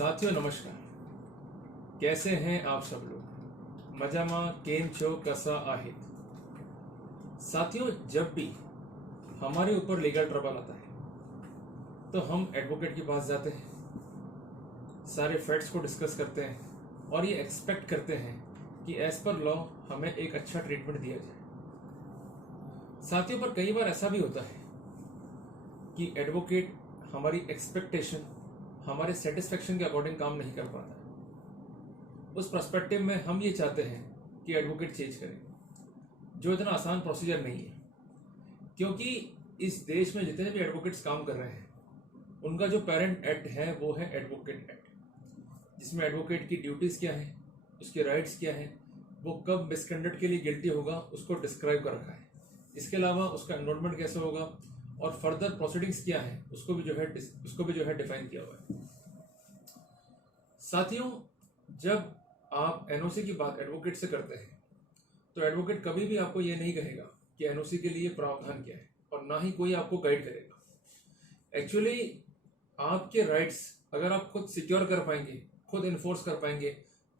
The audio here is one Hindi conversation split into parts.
साथियों नमस्कार। कैसे हैं आप सब लोग? मजामा केम छो कसा आहे? साथियों, जब भी हमारे ऊपर लीगल ट्रबल आता है तो हम एडवोकेट के पास जाते हैं, सारे फैक्ट्स को डिस्कस करते हैं और ये एक्सपेक्ट करते हैं कि एज पर लॉ हमें एक अच्छा ट्रीटमेंट दिया जाए। साथियों, पर कई बार ऐसा भी होता है कि एडवोकेट हमारी एक्सपेक्टेशन, हमारे सेटिस्फेक्शन के अकॉर्डिंग काम नहीं कर पाता है। उस पर्सपेक्टिव में हम ये चाहते हैं कि एडवोकेट चेंज करें, जो इतना आसान प्रोसीजर नहीं है, क्योंकि इस देश में जितने भी एडवोकेट्स काम कर रहे हैं उनका जो पेरेंट एक्ट है वो है एडवोकेट एक्ट, जिसमें एडवोकेट की ड्यूटीज़ क्या है, उसके राइट्स क्या है, वो कब मिसकंडक्ट के लिए गिल्टी होगा उसको डिस्क्राइब कर रखा है। इसके अलावा उसका एनरोलमेंट कैसे होगा और फर्दर प्रोसीडिंग्स क्या है उसको भी जो है डिफाइन किया हुआ है। साथियों, जब आप एनओसी की बात एडवोकेट से करते हैं तो एडवोकेट कभी भी आपको ये नहीं कहेगा कि एनओसी के लिए प्रावधान क्या है, और ना ही कोई आपको गाइड करेगा। एक्चुअली आपके राइट्स अगर आप खुद सिक्योर कर पाएंगे, खुद इन्फोर्स कर पाएंगे,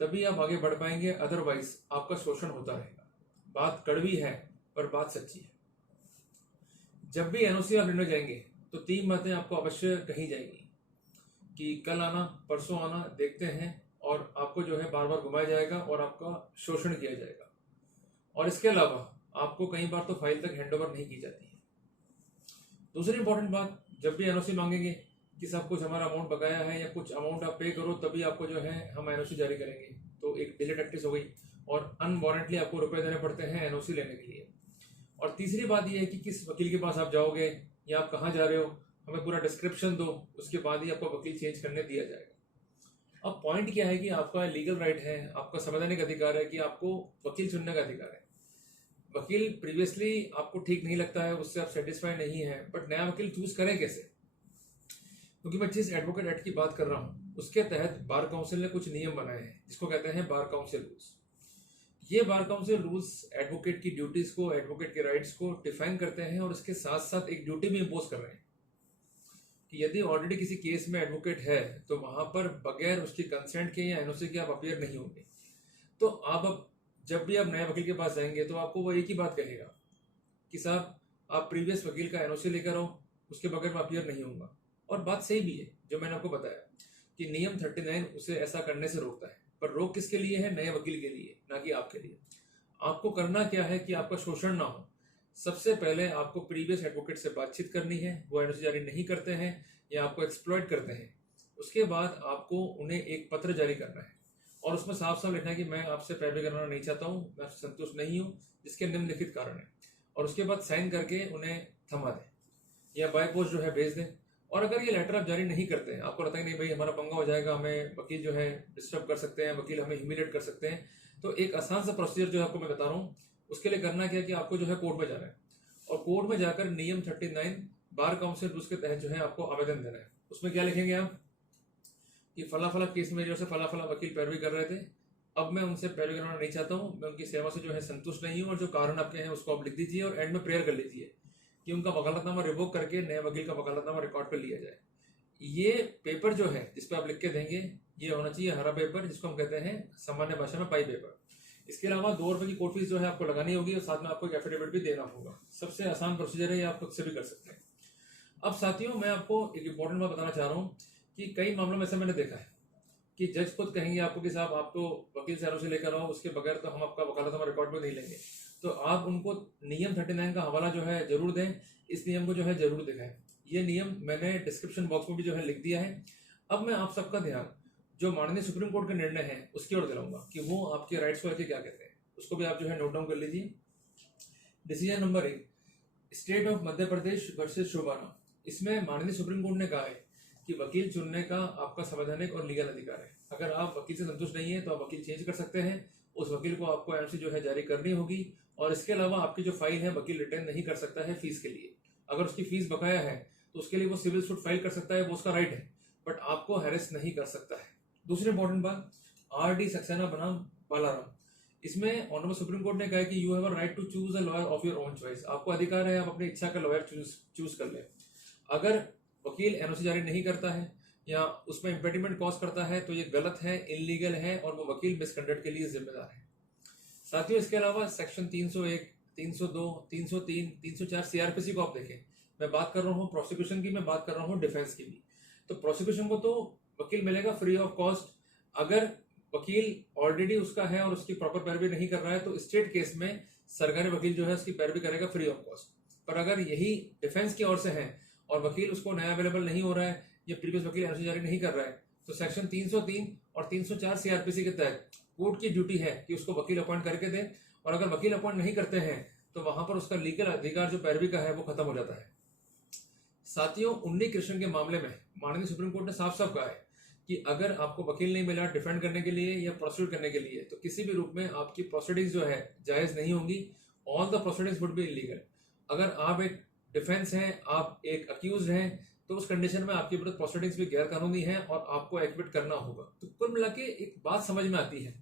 तभी आप आगे बढ़ पाएंगे। अदरवाइज आपका शोषण होता रहेगा। बात कड़वी है पर बात सच्ची है। जब भी एनओसी आप लेने जाएंगे तो 3 बातें आपको अवश्य कही जाएंगी कि कल आना, परसों आना, देखते हैं, और आपको जो है बार बार घुमाया जाएगा और आपका शोषण किया जाएगा। और इसके अलावा आपको कई बार तो फाइल तक हैंडओवर नहीं की जाती है। दूसरी इंपॉर्टेंट बात, जब भी एनओसी मांगेंगे कि सब कुछ हमारा अमाउंट बकाया है या कुछ अमाउंट आप पे करो तभी आपको जो है हम एनओसी जारी करेंगे, तो एक डिले टैक्टिस हो गई और अनवारंटली आपको रुपए देने पड़ते हैं एनओसी लेने के लिए। और तीसरी बात यह है कि किस वकील के पास आप जाओगे या आप कहाँ जा रहे हो, हमें पूरा डिस्क्रिप्शन दो, उसके बाद ही आपको वकील चेंज करने दिया जाएगा। अब पॉइंट क्या है कि आपका लीगल राइट है, आपका संवैधानिक अधिकार है कि आपको वकील चुनने का अधिकार है। वकील प्रीवियसली आपको ठीक नहीं लगता है, उससे आप सेटिस्फाई नहीं है, बट नया वकील चूज करें कैसे? क्योंकि मैं जिस एडवोकेट एक्ट की बात कर रहा हूँ उसके तहत बार काउंसिल ने कुछ नियम बनाए हैं जिसको कहते हैं बार काउंसिल रूल्स। ये बार काउंसिल रूल्स एडवोकेट की ड्यूटीज को, एडवोकेट के राइट्स को डिफाइन करते हैं और इसके साथ साथ एक ड्यूटी भी इम्पोज कर रहे हैं कि यदि ऑलरेडी किसी केस में एडवोकेट है तो वहां पर बगैर उसकी कंसेंट के या एनओसी के आप अपीयर नहीं होंगे। तो अब जब भी आप नए वकील के पास जाएंगे तो आपको वो एक ही बात कहेगा कि साहब आप प्रीवियस वकील का एनओसी लेकर आओ, उसके बगैर मैं अपीयर नहीं होऊंगा। और बात सही भी है, जो मैंने आपको बताया कि नियम 39 उसे ऐसा करने से रोकता है, पर रोक किसके लिए है? नए वकील के लिए, ना कि आपके लिए। आपको करना क्या है कि आपका शोषण ना हो। सबसे पहले आपको प्रीवियस एडवोकेट से बातचीत करनी है, वो एनओसी जारी नहीं करते हैं या आपको एक्सप्लॉइट करते हैं। उसके बाद आपको उन्हें एक पत्र जारी करना है और उसमें साफ साफ लिखना है कि मैं आपसे पैरवी करना नहीं चाहता हूँ, मैं संतुष्ट नहीं हूँ, जिसके निम्नलिखित कारण है। और उसके बाद साइन करके उन्हें थमा दें या बाय पोस्ट जो है भेज दें। और अगर ये लेटर आप जारी नहीं करते हैं, आपको लगता है कि नहीं भाई हमारा पंगा हो जाएगा, हमें वकील जो है डिस्टर्ब कर सकते हैं, वकील हमें ह्यूमिलेट कर सकते हैं, तो एक आसान सा प्रोसीजर जो आपको मैं बता रहा हूँ उसके लिए करना क्या है कि आपको जो है कोर्ट में जाना है और कोर्ट में जाकर नियम 39 बार काउंसिल रूल्स के तहत जो है आपको आवेदन देना है। उसमें क्या लिखेंगे आप कि फला फला केस में जो है फला फला वकील पैरवी कर रहे थे, अब मैं उनसे पैरवी करना नहीं चाहता हूँ, मैं उनकी सेवा से जो है संतुष्ट नहीं हूँ, और जो कारण आपके हैं उसको आप लिख दीजिए और एंड में प्रेयर कर लीजिए कि उनका वकालतनामा रिवोक करके नए वकील का वकालतनामा रिकॉर्ड पर लिया जाए। ये पेपर जो है जिस पे आप लिख के देंगे ये होना चाहिए हरा पेपर, जिसको हम कहते हैं सामान्य भाषा में पाई पेपर। इसके अलावा 2 रुपए की कोर्ट फीस जो है आपको लगानी होगी और साथ में आपको एक एफिडेविट भी देना होगा। सबसे आसान प्रोसीजर है, ये आप खुद से भी कर सकते हैं। अब साथियों, मैं आपको एक इंपॉर्टेंट बात बताना चाह रहा हूँ कि कई मामलों में ऐसा मैंने देखा है कि जज खुद कहेंगे आपको कि साहब आप तो वकील से एनओसी लेकर आओ, उसके बगैर तो हम आपका वकालतनामा रिकॉर्ड में नहीं लेंगे। तो आप उनको नियम 39 का हवाला जो है जरूर दें, इस नियम को जो है जरूर दिखाएं। ये नियम मैंने डिस्क्रिप्शन बॉक्स में भी जो है लिख दिया है। अब मैं आप सबका ध्यान जो माननीय सुप्रीम कोर्ट के निर्णय है उसकी ओर दिलाऊंगा कि वो आपके राइट्स को लेकर क्या कहते हैं, उसको भी आप जो है नोट डाउन कर लीजिए। Decision number 1, state of Madhya Pradesh versus Shobhana. इसमें माननीय सुप्रीम कोर्ट ने कहा है कि वकील चुनने का आपका संवैधानिक और लीगल अधिकार है। अगर आप वकील से संतुष्ट नहीं है तो आप वकील चेंज कर सकते हैं, उस वकील को आपको एनओसी जो है जारी करनी होगी। और इसके अलावा आपकी जो फाइल है वकील रिटर्न नहीं कर सकता है फीस के लिए। अगर उसकी फीस बकाया है तो उसके लिए वो सिविल सूट फाइल कर सकता है, वो उसका राइट है, बट आपको हैरेस नहीं कर सकता है। दूसरी इंपॉर्टेंट बात, आर.डी. सक्सेना बनाम बालाराम। इसमें ऑनरेबल सुप्रीम कोर्ट ने कहा कि you have a right to choose a lawyer of your own choice. आपको अधिकार है आप अपनी इच्छा का लॉयर चूज कर ले। अगर वकील एनओसी जारी नहीं करता है या उसमें इम्पेडिमेंट कॉज करता है तो ये गलत है, इलीगल है और वो वकील मिसकंडक्ट के लिए जिम्मेदार है। साथियों, इसके अलावा सेक्शन 301, 302, 303, 304 सीआरपीसी को आप देखें। मैं बात कर रहा हूँ प्रोसिक्यूशन की, मैं बात कर रहा हूँ डिफेंस की भी। तो प्रोसिक्यूशन को तो वकील मिलेगा फ्री ऑफ कॉस्ट। अगर वकील ऑलरेडी उसका है और उसकी प्रॉपर पैरवी नहीं कर रहा है तो स्टेट केस में सरकारी वकील जो है उसकी पैरवी करेगा फ्री ऑफ कॉस्ट। पर अगर यही डिफेंस की ओर से है और वकील उसको नया अवेलेबल नहीं हो रहा है या प्रीवियस वकील एनओसी जारी नहीं कर रहा है तो सेक्शन 303 और 304 सीआरपीसी के तहत कोर्ट की ड्यूटी है कि उसको वकील अपॉइंट करके दे, और अगर वकील अपॉइंट नहीं करते हैं तो वहां पर उसका लीगल अधिकार जो पैरवी का है वो खत्म हो जाता है। साथियों, उन्नी कृष्ण के मामले में माननीय सुप्रीम कोर्ट ने साफ साफ कहा है कि अगर आपको वकील नहीं मिला डिफेंड करने के लिए या प्रोसिक्यूट करने के लिए तो किसी भी रूप में आपकी प्रोसीडिंग्स जो है जायज नहीं होंगी। All the proceedings would be illegal. अगर आप एक डिफेंस हैं, आप एक अक्यूज हैं, तो उस कंडीशन में आपके विरुद्ध प्रोसीडिंग्स भी गैर कानूनी है और आपको एक्विट करना होगा। तो कुल मिला के एक बात समझ में आती है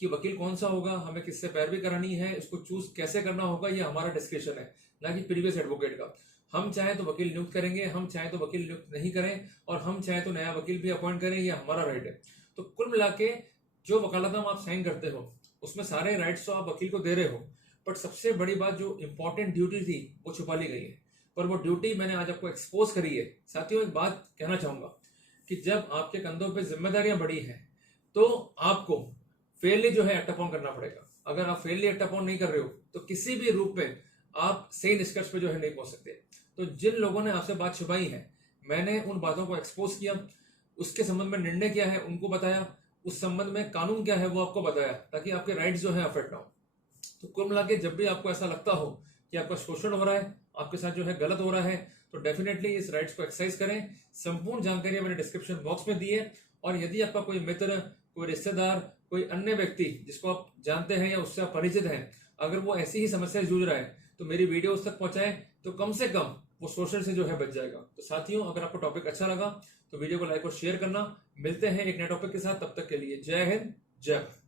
कि वकील कौन सा होगा, हमें किससे पैरवी करानी है, इसको चूज कैसे करना होगा, ये हमारा डिस्क्रिप्शन है, ना कि प्रीवियस एडवोकेट का। हम चाहे तो वकील नियुक्त करेंगे, हम चाहे तो वकील नियुक्त नहीं करें, और हम चाहे तो नया वकील भी अपॉइंट करें, ये हमारा राइट है। तो कुल मिला के जो वकालतनामा आप साइन करते हो उसमें सारे राइट्स तो आप वकील को दे रहे हो, बट सबसे बड़ी बात जो इंपॉर्टेंट ड्यूटी थी वो छुपा ली गई है, पर वो ड्यूटी मैंने आज आपको एक्सपोज करी है। साथियों, एक बात कहना चाहूंगा कि जब आपके कंधों पे जिम्मेदारियां बड़ी हैं तो आपको फेयरली जो है एक्ट अपॉन करना पड़ेगा। अगर आप फेयरली एक्ट अपॉन नहीं कर रहे हो तो किसी भी रूप में आप सही निष्कर्ष पे जो है नहीं पहुंच सकते। तो जिन लोगों ने आपसे बात छुपाई है, मैंने उन बातों को एक्सपोज किया, उसके संबंध में निर्णय क्या है उनको बताया, उस संबंध में कानून क्या है वो आपको बताया, ताकि आपके राइट्स जो है अफेक्ट ना हो। तो कुल मिला के जब भी आपको ऐसा लगता हो कि आपका शोषण हो रहा है, आपके साथ जो है गलत हो रहा है, तो डेफिनेटली इस राइट्स को एक्सरसाइज करें। संपूर्ण जानकारी मैंने डिस्क्रिप्शन बॉक्स में दी है, और यदि आपका कोई मित्र, कोई रिश्तेदार, कोई अन्य व्यक्ति जिसको आप जानते हैं या उससे आप परिचित हैं, अगर वो ऐसी ही समस्या से जूझ रहा है तो मेरी वीडियो उस तक पहुंचाएं, तो कम से कम वो शोषण से जो है बच जाएगा। तो साथियों, अगर आपको टॉपिक अच्छा लगा तो वीडियो को लाइक और शेयर करना। मिलते हैं एक नए टॉपिक के साथ, तब तक के लिए जय हिंद, जय भारत।